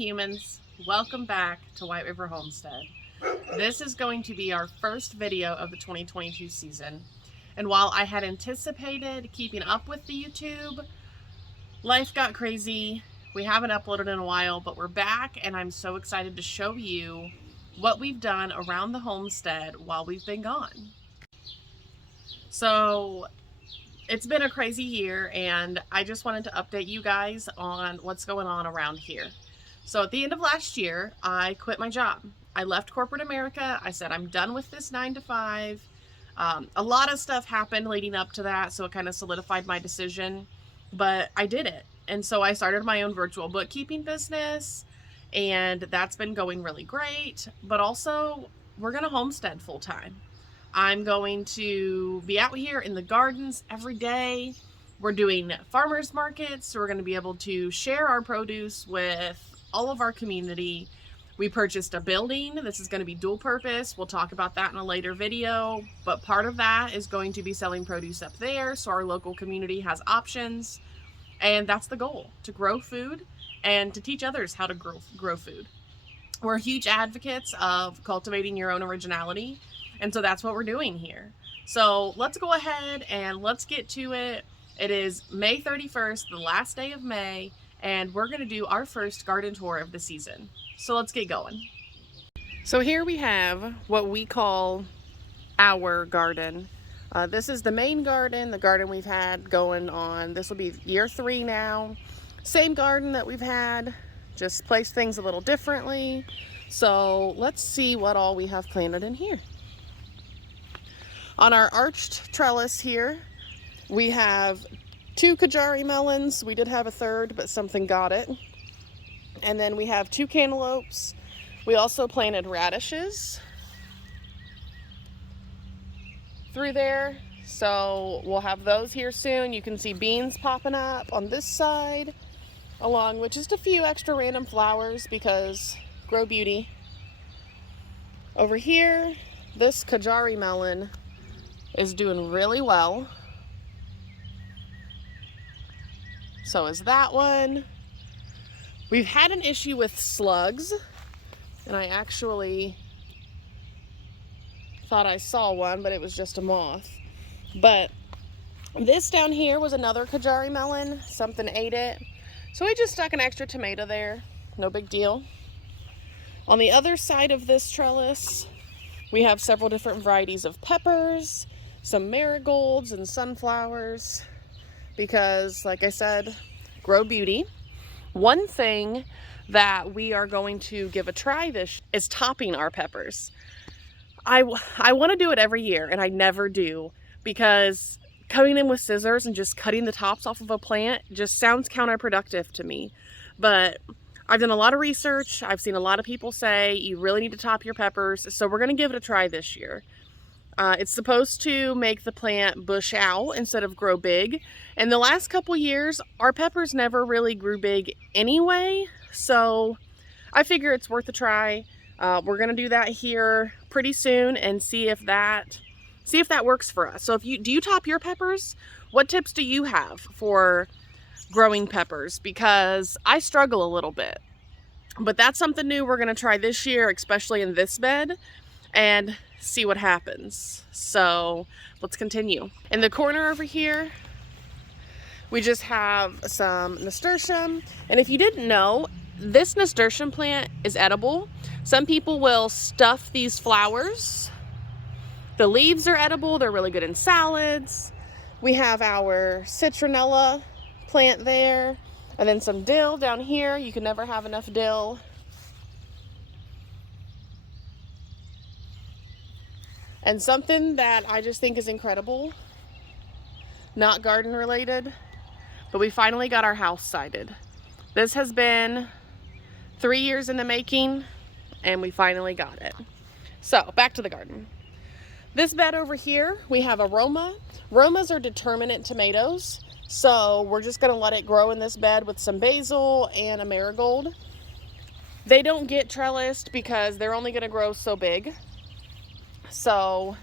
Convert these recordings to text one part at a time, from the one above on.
humans, welcome back to White River Homestead. This is going to be our first video of the 2022 season. And while I had anticipated keeping up with the YouTube, life got crazy. We haven't uploaded in a while, but we're back and I'm so excited to show you what we've done around the homestead while we've been gone. So it's been a crazy year and I just wanted to update you guys on what's going on around here. So at the end of last year, I quit my job. I left corporate America. I said, I'm done with this 9 to 5. A lot of stuff happened leading up to that, so it kind of solidified my decision, but I did it. And so I started my own virtual bookkeeping business, and that's been going really great. But also, we're going to homestead full time. I'm going to be out here in the gardens every day. We're doing farmers markets, so we're going to be able to share our produce with all of our community. We purchased a building. This is going to be dual purpose. We'll talk about that in a later video, but part of that is going to be selling produce up there so our local community has options. And that's the goal, to grow food and to teach others how to grow food. We're huge advocates of cultivating your own originality, and so that's what we're doing here. So let's go ahead and let's get to it. It is May 31st, the last day of May, and we're going to do our first garden tour of the season. So let's get going. So here we have what we call our garden. This is the main garden, the garden we've had going on. This will be year 3 now. Same garden that we've had, just place things a little differently. So let's see what all we have planted in here. On our arched trellis here, we have 2 Kajari melons. We did have a third, but something got it. And then we have 2 cantaloupes. We also planted radishes through there. So we'll have those here soon. You can see beans popping up on this side, along with just a few extra random flowers because grow beauty. Over here, this Kajari melon is doing really well. So is that one. We've had an issue with slugs, and I actually thought I saw one, but it was just a moth. But this down here was another Kajari melon. Something ate it. So we just stuck an extra tomato there. No big deal. On the other side of this trellis, we have several different varieties of peppers, some marigolds and sunflowers, because like I said, grow beauty. One thing that we are going to give a try this is topping our peppers. I want to do it every year, and I never do, because coming in with scissors and just cutting the tops off of a plant just sounds counterproductive to me. But I've done a lot of research. I've seen a lot of people say you really need to top your peppers, so we're going to give it a try this year. It's supposed to make the plant bush out instead of grow big. And the last couple years, our peppers never really grew big anyway. So I figure it's worth a try. We're going to do that here pretty soon and see if that works for us. So do you top your peppers? What tips do you have for growing peppers? Because I struggle a little bit. But that's something new we're going to try this year, especially in this bed, and see what happens. So let's continue. In the corner over here, we just have some nasturtium. And if you didn't know, this nasturtium plant is edible. Some people will stuff these flowers. The leaves are edible. They're really good in salads. We have our citronella plant there, and then some dill down here. You can never have enough dill. And something that I just think is incredible, not garden related, but we finally got our house sided. This has been 3 years in the making, and we finally got it. So back to the garden. This bed over here, we have a Roma. Romas are determinate tomatoes, so we're just gonna let it grow in this bed with some basil and a marigold. They don't get trellised because they're only gonna grow so big. So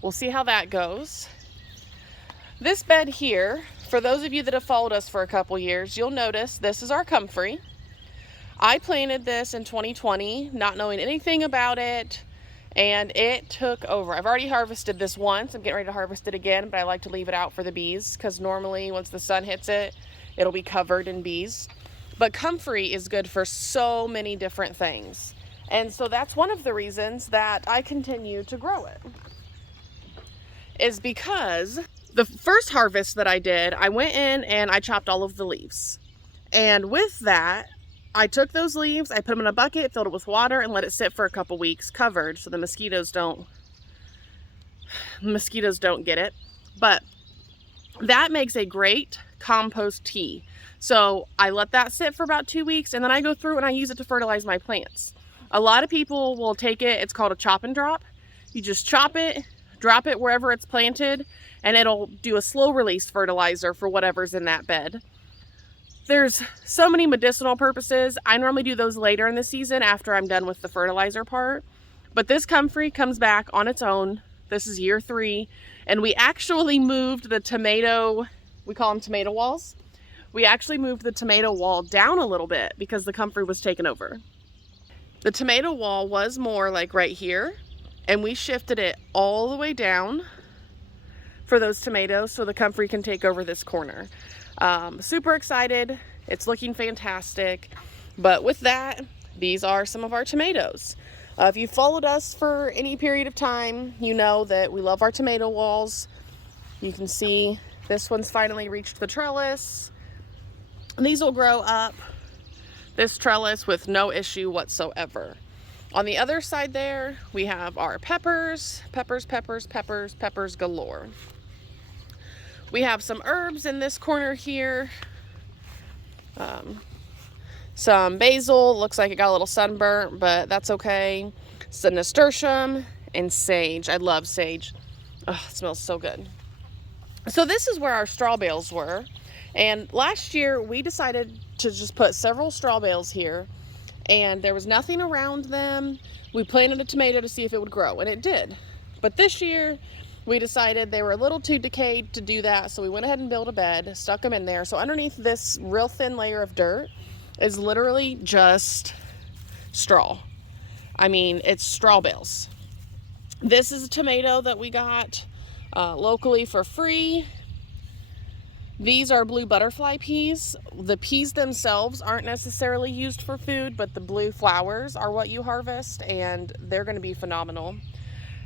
we'll see how that goes. This bed here, for those of you that have followed us for a couple years, you'll notice this is our Comfrey. I planted this in 2020, not knowing anything about it, and it took over. I've already harvested this once. I'm getting ready to harvest it again, but I like to leave it out for the bees because normally once the sun hits it, it'll be covered in bees. But comfrey is good for so many different things. And so that's one of the reasons that I continue to grow it, is because the first harvest that I did, I went in and I chopped all of the leaves. And with that, I took those leaves, I put them in a bucket, filled it with water, and let it sit for a couple weeks covered so the mosquitoes don't get it. But that makes a great compost tea. So I let that sit for about 2 weeks, and then I go through and I use it to fertilize my plants. A lot of people will take it, it's called a chop and drop. You just chop it, drop it wherever it's planted, and it'll do a slow release fertilizer for whatever's in that bed. There's so many medicinal purposes. I normally do those later in the season after I'm done with the fertilizer part. But this comfrey comes back on its own. This is year 3. And we actually moved the tomato, we call them tomato walls. We actually moved the tomato wall down a little bit because the comfrey was taken over. The tomato wall was more like right here, and we shifted it all the way down for those tomatoes so the comfrey can take over this corner. Super excited. It's looking fantastic. But with that, these are some of our tomatoes. If you followed us for any period of time, you know that we love our tomato walls. You can see this one's finally reached the trellis. These will grow up this trellis with no issue whatsoever. On the other side there, we have our peppers galore. We have some herbs in this corner here. Some basil, looks like it got a little sunburnt, but that's okay. Some nasturtium and sage. I love sage. Oh, it smells so good. So this is where our straw bales were. And last year we decided to just put several straw bales here, and there was nothing around them. We planted a tomato to see if it would grow, and it did. But this year we decided they were a little too decayed to do that, so we went ahead and built a bed, stuck them in there. So underneath this real thin layer of dirt is literally just straw. I mean, it's straw bales. This is a tomato that we got locally for free. These are blue butterfly peas. The peas themselves aren't necessarily used for food, but the blue flowers are what you harvest, and they're going to be phenomenal.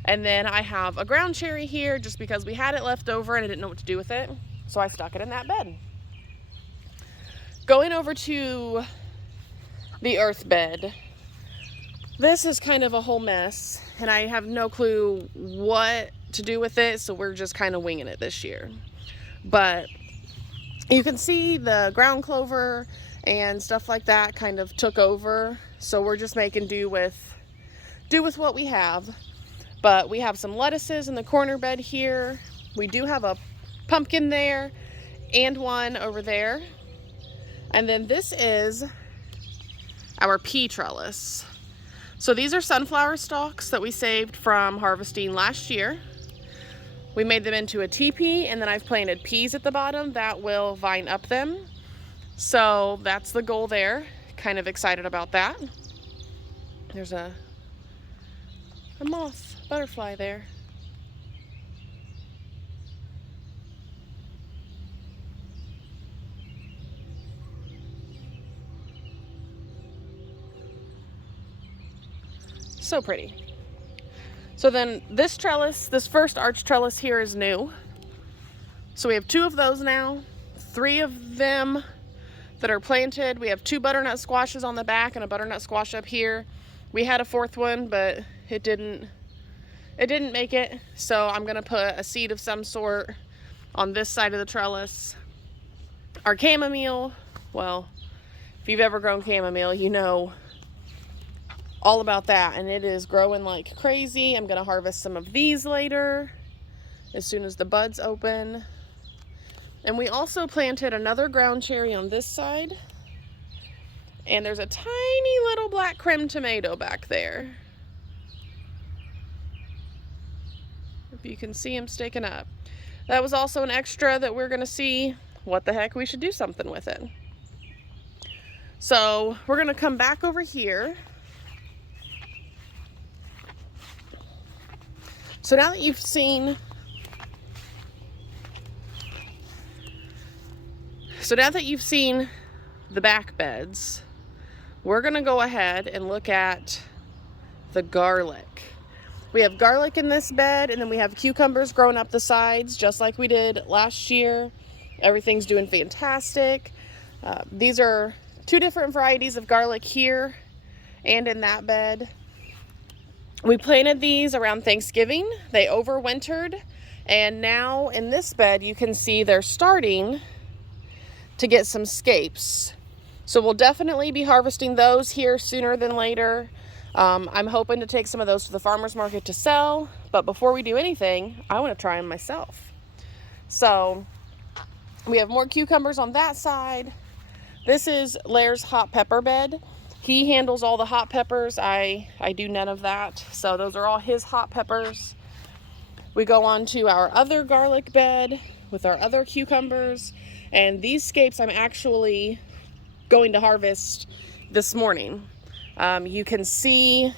And then I have a ground cherry here just because we had it left over and I didn't know what to do with it, so I stuck it in that bed. Going over to the earth bed, this is kind of a whole mess, and I have no clue what to do with it, so we're just kind of winging it this year. But you can see the ground clover and stuff like that kind of took over, so we're just making do with what we have. But we have some lettuces in the corner bed here. We do have a pumpkin there and one over there. And then this is our pea trellis. So these are sunflower stalks that we saved from harvesting last year. We made them into a teepee, and then I've planted peas at the bottom that will vine up them. So that's the goal there. Kind of excited about that. There's a moth butterfly there. So pretty. So then this trellis, this first arch trellis here is new. So we have 2 of those now, 3 of them that are planted. We have 2 butternut squashes on the back and a butternut squash up here. We had a 4th one, but it didn't make it. So I'm gonna put a seed of some sort on this side of the trellis. Our chamomile, well, if you've ever grown chamomile, you know all about that, and it is growing like crazy. I'm gonna harvest some of these later as soon as the buds open. And we also planted another ground cherry on this side, and there's a tiny little black creme tomato back there. If you can see him sticking up. That was also an extra that we're gonna see what the heck we should do something with it. So we're gonna come back over here. So now that you've seen the back beds, we're gonna go ahead and look at the garlic. We have garlic in this bed, and then we have cucumbers growing up the sides, just like we did last year. Everything's doing fantastic. These are two different varieties of garlic here and in that bed. We planted these around Thanksgiving. They overwintered, and now in this bed you can see they're starting to get some scapes. So we'll definitely be harvesting those here sooner than later. I'm hoping to take some of those to the farmer's market to sell, but before we do anything, I want to try them myself. So we have more cucumbers on that side. This is Lair's hot pepper bed. He handles all the hot peppers. I do none of that. So those are all his hot peppers. We go on to our other garlic bed with our other cucumbers. And these scapes I'm actually going to harvest this morning. You can see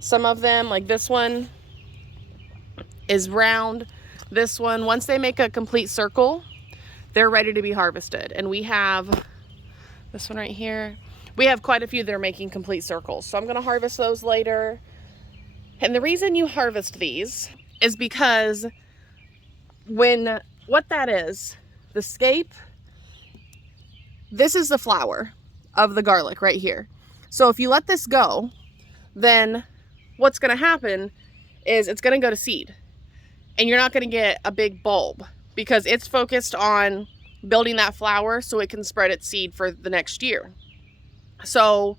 some of them, like this one is round. This one, once they make a complete circle, they're ready to be harvested. And we have this one right here. We have quite a few that are making complete circles. So I'm gonna harvest those later. And the reason you harvest these is because what that is, the scape, this is the flower of the garlic right here. So if you let this go, then what's gonna happen is it's gonna go to seed. And you're not gonna get a big bulb because it's focused on building that flower so it can spread its seed for the next year. So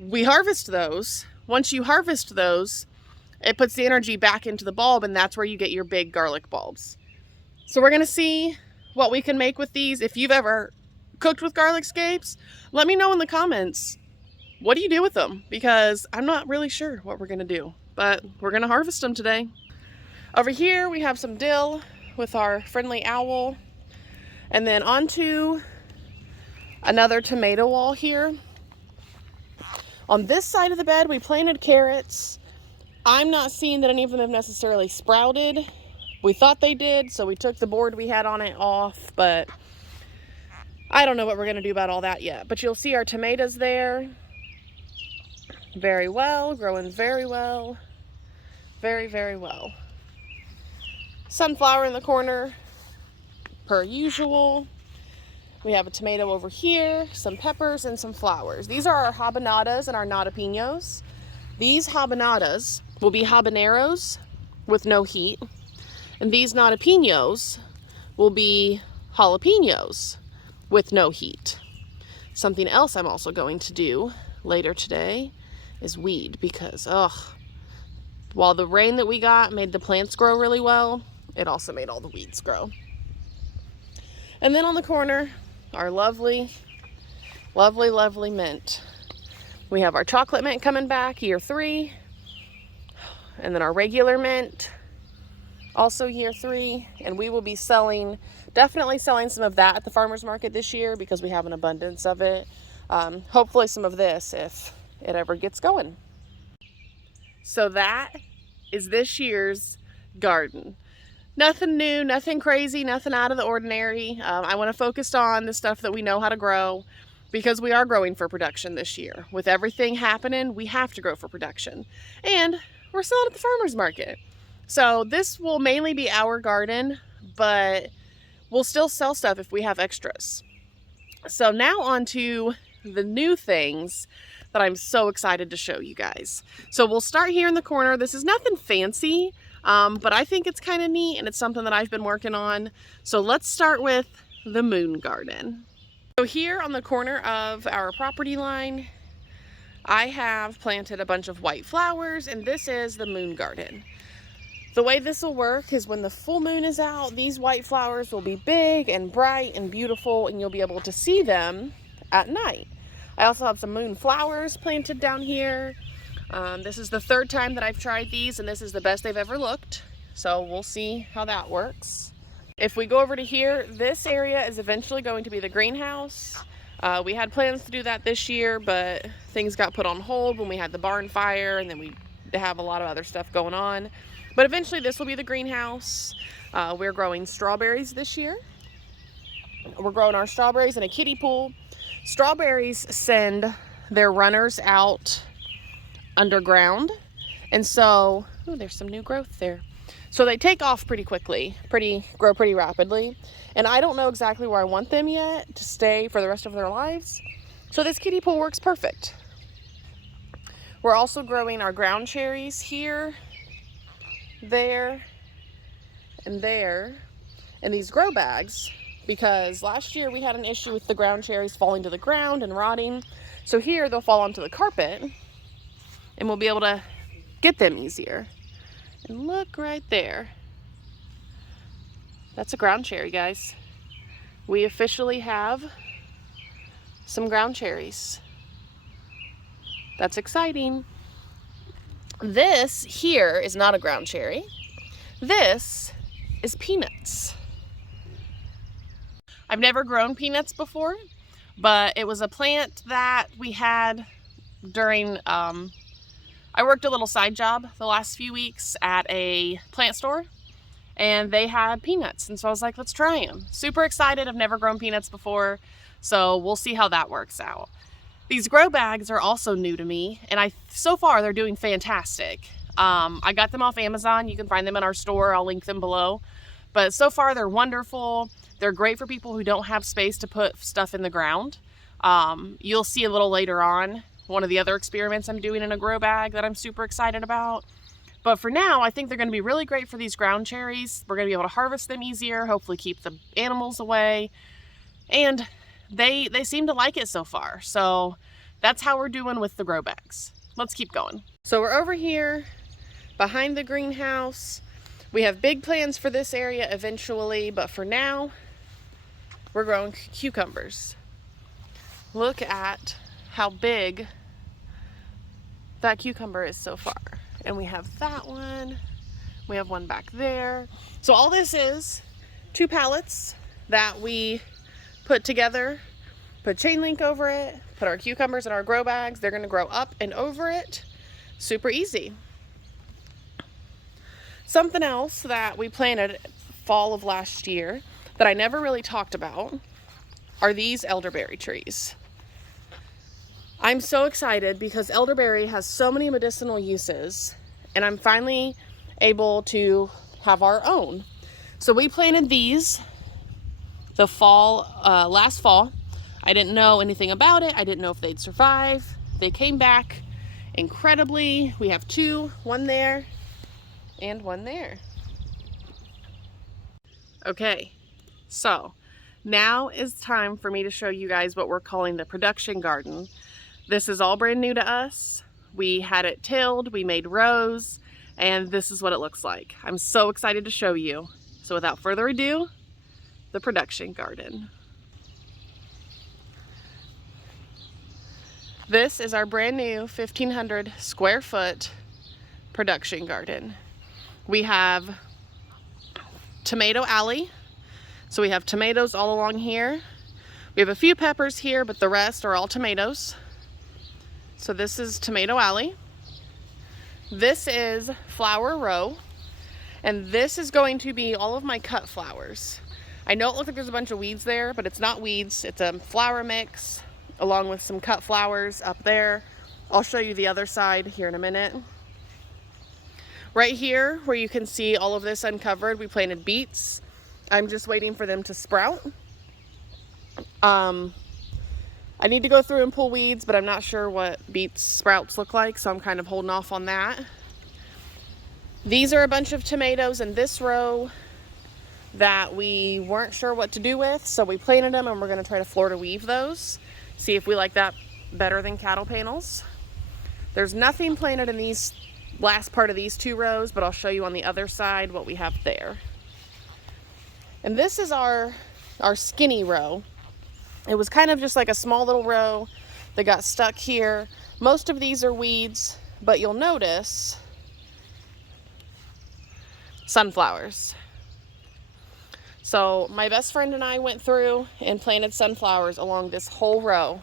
we harvest those. Once you harvest those, it puts the energy back into the bulb, and that's where you get your big garlic bulbs. So we're gonna see what we can make with these. If you've ever cooked with garlic scapes, let me know in the comments. What do you do with them? Because I'm not really sure what we're gonna do, but we're gonna harvest them today. Over here we have some dill with our friendly owl, and then onto another tomato wall here. On this side of the bed we planted carrots. I'm not seeing that any of them have necessarily sprouted. We thought they did, so we took the board we had on it off, but I don't know what we're gonna do about all that yet. But you'll see our tomatoes there. Very well, growing very well. Very, very well. Sunflower in the corner, per usual. We have a tomato over here, some peppers, and some flowers. These are our habanadas and our nadapinos. These habanadas will be habaneros with no heat, and these nadapinos will be jalapenos with no heat. Something else I'm also going to do later today is weed, because while the rain that we got made the plants grow really well, it also made all the weeds grow. And then on the corner, our lovely, lovely, lovely mint. We have our chocolate mint coming back, year 3. And then our regular mint, also year 3. And we will be definitely selling some of that at the farmer's market this year because we have an abundance of it. Hopefully some of this if it ever gets going. So that is this year's garden. Nothing new, nothing crazy, nothing out of the ordinary. I want to focus on the stuff that we know how to grow because we are growing for production this year. With everything happening, we have to grow for production. And we're selling at the farmer's market. So this will mainly be our garden, but we'll still sell stuff if we have extras. So now on to the new things that I'm so excited to show you guys. So we'll start here in the corner. This is nothing fancy. But I think it's kind of neat, and it's something that I've been working on. So let's start with the moon garden. So here on the corner of our property line, I have planted a bunch of white flowers, and this is the moon garden. The way this will work is when the full moon is out, these white flowers will be big and bright and beautiful, and you'll be able to see them at night. I also have some moon flowers planted down here. This is the 3rd time that I've tried these, and this is the best they've ever looked. So we'll see how that works. If we go over to here, this area is eventually going to be the greenhouse. We had plans to do that this year, but things got put on hold when we had the barn fire, and then we have a lot of other stuff going on. But eventually this will be the greenhouse. We're growing strawberries this year. We're growing our strawberries in a kiddie pool. Strawberries send their runners out underground, and so there's some new growth there. So they take off pretty quickly, grow pretty rapidly, and I don't know exactly where I want them yet to stay for the rest of their lives. So this kiddie pool works perfect. We're also growing our ground cherries here, there, and there in these grow bags, because last year we had an issue with the ground cherries falling to the ground and rotting. So here they'll fall onto the carpet and we'll be able to get them easier. And look right there. That's a ground cherry, guys. We officially have some ground cherries. That's exciting. This here is not a ground cherry. This is peanuts. I've never grown peanuts before, but it was a plant that we had during, I worked a little side job the last few weeks at a plant store, and they had peanuts, and so I was like, let's try them. Super excited. I've never grown peanuts before, so we'll see how that works out. These grow bags are also new to me, and so far they're doing fantastic. I got them off Amazon. You can find them in our store. I'll link them below. But so far they're wonderful. They're great for people who don't have space to put stuff in the ground. You'll see a little later on one of the other experiments I'm doing in a grow bag that I'm super excited about. But for now, I think they're going to be really great for these ground cherries. We're going to be able to harvest them easier, hopefully keep the animals away. And they seem to like it so far. So that's how we're doing with the grow bags. Let's keep going. So we're over here behind the greenhouse. We have big plans for this area eventually, but for now, we're growing cucumbers. Look at how big that cucumber is so far. And we have that one. We have one back there. So all this is 2 pallets that we put together, put chain link over it, put our cucumbers in our grow bags. They're gonna grow up and over it. Super easy. Something else that we planted fall of last year that I never really talked about are these elderberry trees. I'm so excited because elderberry has so many medicinal uses, and I'm finally able to have our own. So we planted these the last fall. I didn't know anything about it. I didn't know if they'd survive. They came back incredibly. We have 2, one there and one there. Okay, so now is time for me to show you guys what we're calling the production garden. This is all brand new to us. We had it tilled, we made rows, and this is what it looks like. I'm so excited to show you. So without further ado, the production garden. This is our brand new 1,500 square foot production garden. We have tomato alley. So we have tomatoes all along here. We have a few peppers here, but the rest are all tomatoes. So this is tomato alley. This is flower row. And this is going to be all of my cut flowers. I know it looks like there's a bunch of weeds there, but it's not weeds. It's a flower mix along with some cut flowers up there. I'll show you the other side here in a minute. Right here, where you can see all of this uncovered, we planted beets. I'm just waiting for them to sprout. I need to go through and pull weeds, but I'm not sure what beets sprouts look like, so I'm kind of holding off on that. These are a bunch of tomatoes in this row that we weren't sure what to do with, so we planted them and we're going to try to floor to weave those. See if we like that better than cattle panels. There's nothing planted in these last part of these 2 rows, but I'll show you on the other side what we have there. And this is our skinny row. It was kind of just like a small little row that got stuck here. Most of these are weeds, but you'll notice sunflowers. So my best friend and I went through and planted sunflowers along this whole row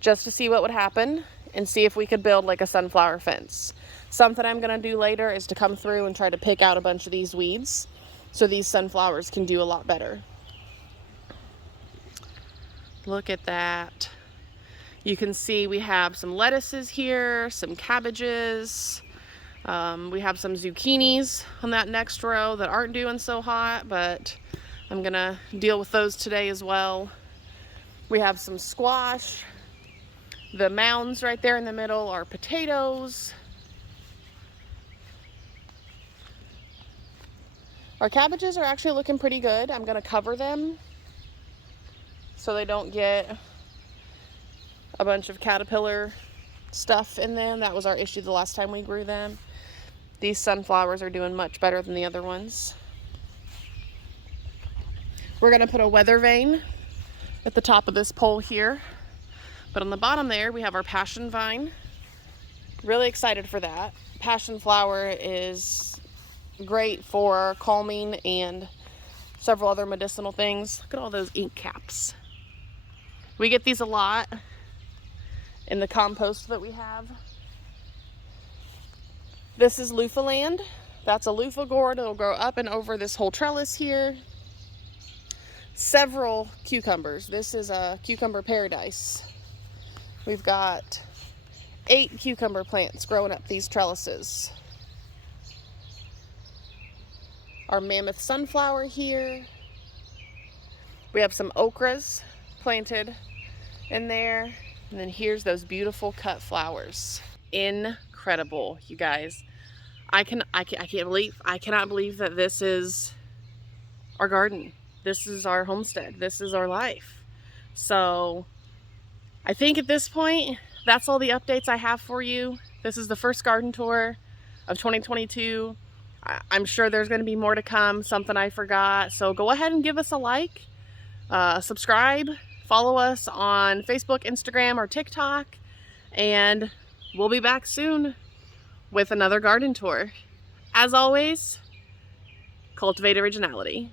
just to see what would happen and see if we could build like a sunflower fence. Something I'm gonna do later is to come through and try to pick out a bunch of these weeds so these sunflowers can do a lot better. Look at that. You can see we have some lettuces here, some cabbages. We have some zucchinis on that next row that aren't doing so hot, but I'm gonna deal with those today as well. We have some squash. The mounds right there in the middle are potatoes. Our cabbages are actually looking pretty good. I'm gonna cover them so they don't get a bunch of caterpillar stuff in them. That was our issue the last time we grew them. These sunflowers are doing much better than the other ones. We're gonna put a weather vane at the top of this pole here. But on the bottom there, we have our passion vine. Really excited for that. Passion flower is great for calming and several other medicinal things. Look at all those ink caps. We get these a lot in the compost that we have. This is loofah land. That's a loofah gourd. It'll grow up and over this whole trellis here. Several cucumbers. This is a cucumber paradise. We've got 8 cucumber plants growing up these trellises. Our mammoth sunflower here. We have some okras planted in there. And then here's those beautiful cut flowers. Incredible, you guys. I cannot believe that this is our garden. This is our homestead. This is our life. So I think at this point, that's all the updates I have for you. This is the first garden tour of 2022. I'm sure there's going to be more to come, something I forgot. So go ahead and give us a like, subscribe, follow us on Facebook, Instagram, or TikTok, and we'll be back soon with another garden tour. As always, cultivate originality.